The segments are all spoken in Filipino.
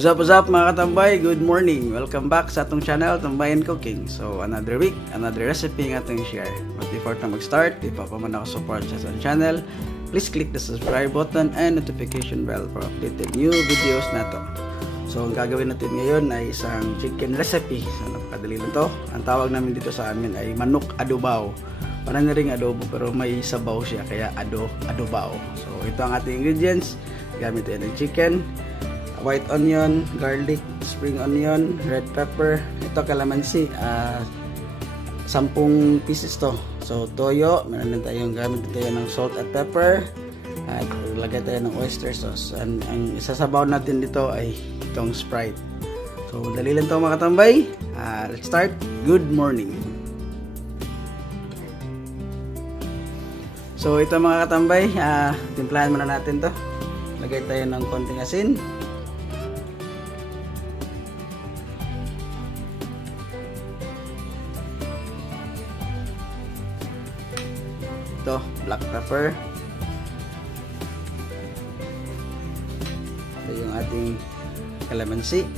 What's up mga katambay? Good morning! Welcome back sa atong channel, Tambayan Cooking. So, another week, another recipe nga atong share. But before na mag-start, if pa man ako support sa atong channel, please click the subscribe button and notification bell for updated new videos na to. So, ang gagawin natin ngayon ay isang chicken recipe. So, napakadali lang to. Ang tawag namin dito sa amin ay manok adobao. Parang na ring adobo pero may sabaw siya, kaya adobao. So, ito ang ating ingredients. Gamit tayo ng chicken, white onion, garlic, spring onion, red pepper, ito calamansi, 10 pieces to. So toyo, meron din tayong gamit tayo ng salt at pepper, at lagay tayo ng oyster sauce. And ang isasabaw natin dito ay itong Sprite. So dali lang to mga katambay. Let's start. Good morning. So ito mga katambay, timplahan muna natin to. Lagay tayo ng konting asin. Ito, black pepper. Ito yung ating calamansi.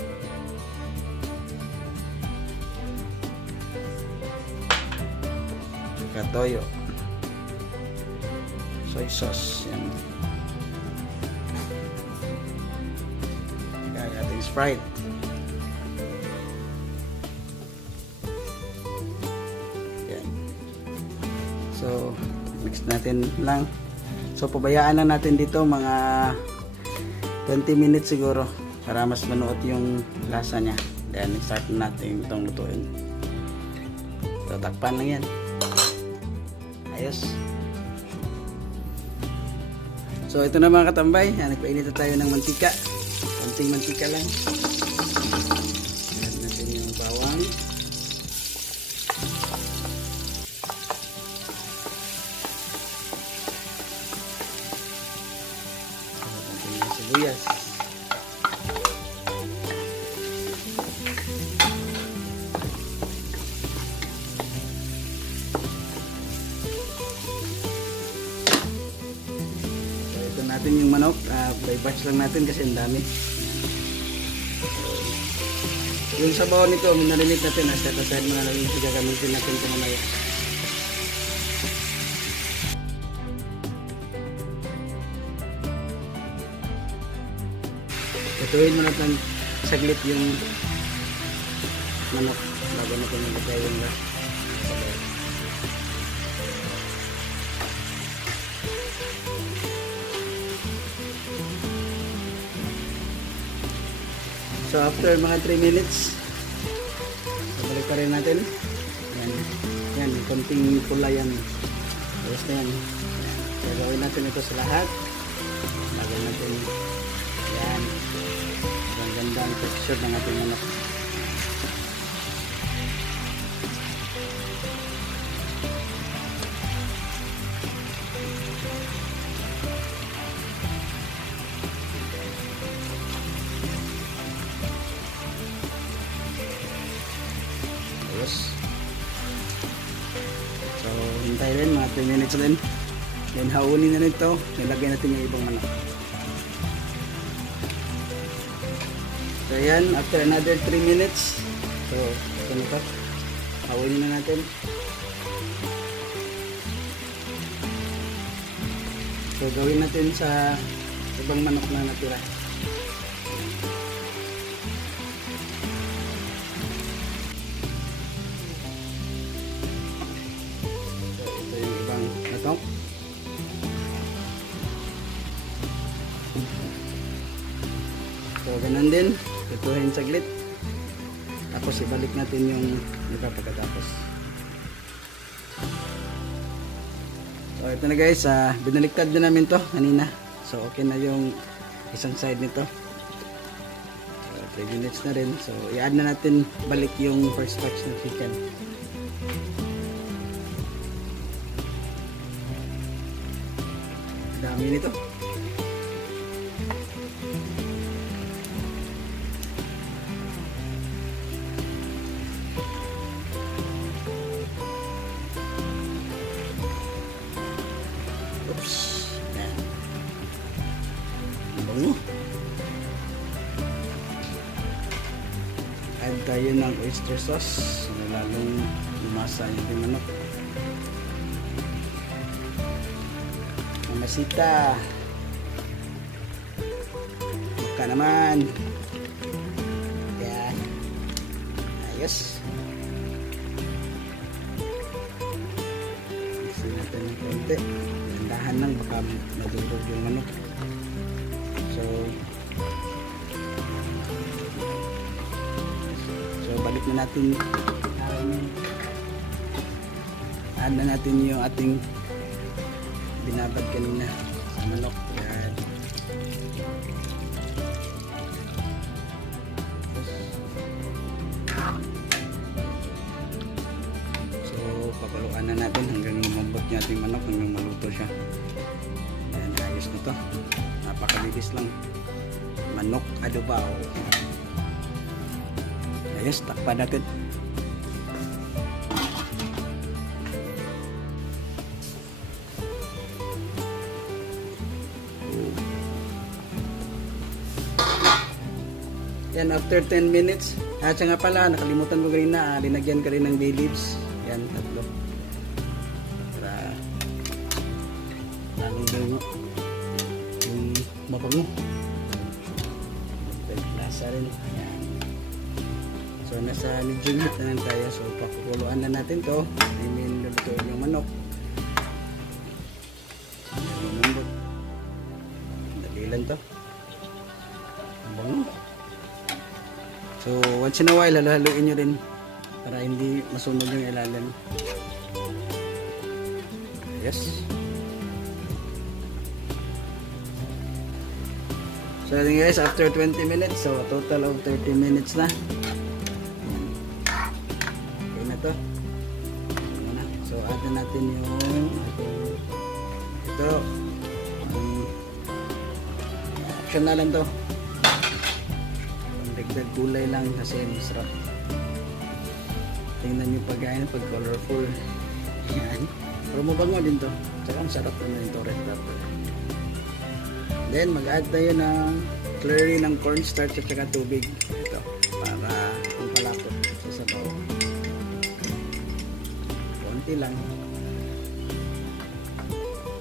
Saka toyo. Soy sauce. Yan. Saka yung ating Sprite. Yan. So, mix natin lang. So pabayaan lang natin dito mga 20 minutes siguro para mas manuot yung lasa niya. Then start natin itong lutuin. So takpan lang yan. Ayos. So ito na mga katambay, nagpainit na tayo ng mantika. Konting mantika lang. Add natin yung bawang. Sibuyas. So ito natin yung manok, by batch lang natin kasi ang dami. Yung sabaw nito, minarinig natin, set aside mga natin, gagamitin natin ito mamaya. Ituin mo natin saglit yung manok bago natin ilagay yung sabaw. So after mga 3 minutes, balik pa rin natin. Yan, konting pula yan. Tapos na yan. Gagawin natin ito sa lahat. Lagyan natin yan. Ang ganda ang texture ng ating manok. Tapos, so hintay rin mga 3 minutes rin. Then haunin na nito. Nilagay natin yung ibang manok. So yan, after another 3 minutes, so ito na ito, hawin na natin. So gawin natin sa ibang manok na natira. So ito yung ibang manok. So ganun din, ituhin saglit, tapos ibalik natin yung pagkatapos. So ito na guys, binaliktad din namin to kanina. So okay na yung isang side nito. So 3 minutes na rin. So i-add na natin balik yung first batch ng chicken. Dami nito. Oops. Yan. Bango. tayo ng oyster sauce. Lalong lumasa yung ating manok. Mamasita. Baka naman. Yan. Ayos. Mixin natin ng konti. Dahan lang baka madurog yung manok. So balik na natin, add na natin yung ating binabad kanina sa manok. Yan. So papaluan na natin hanggang lumambot yung ating manok, hanggang maluto siya. Yan, ayos na to, napakabilis lang. Manok adobao. Ayos, takpan natin. Yan, after 10 minutes. At siya nga pala, nakalimutan ko rin na linagyan ka rin ng bay leaves. Yan, tatlo. Para lalong bango yung mabango. Lasa rin. Yan. So nasa medium heat na lang tayo. So pakukuluan na natin to. I mean, lulutuin yung manok. Dali lang to. Bango. So once in a while, halo-haloin nyo rin para hindi masunog yung ilalim. Yes. So guys, after 20 minutes, so a total of 30 minutes na. Okay na to. So add na natin yung ito. Option na lang to. Pagdagdag kulay lang kasi masarap. Tingnan nyo pagkain pag colorful. Yan. Pero mabango din to. Tsaka masarap na yung red pepper. Then mag-add tayo ng slurry ng cornstarch at saka tubig. Ito, para pampalapot sa sabaw. Konti lang.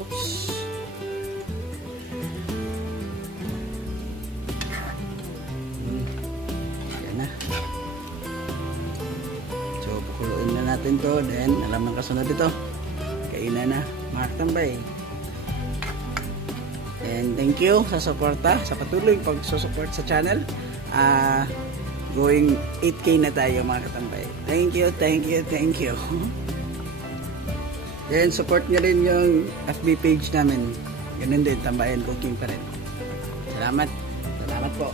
Oops. Yan na. So, pakuluin na natin to. Then, alam ng kasunod ito. Kainan na. Mga katambay. And thank you sa suporta, sa patuloy pag-support sa channel. Going 8K na tayo mga katambay. Thank you, thank you, thank you. Then support nyo rin yung FB page namin. Ganun din, Tambayan Cooking pa rin. Salamat. Salamat po.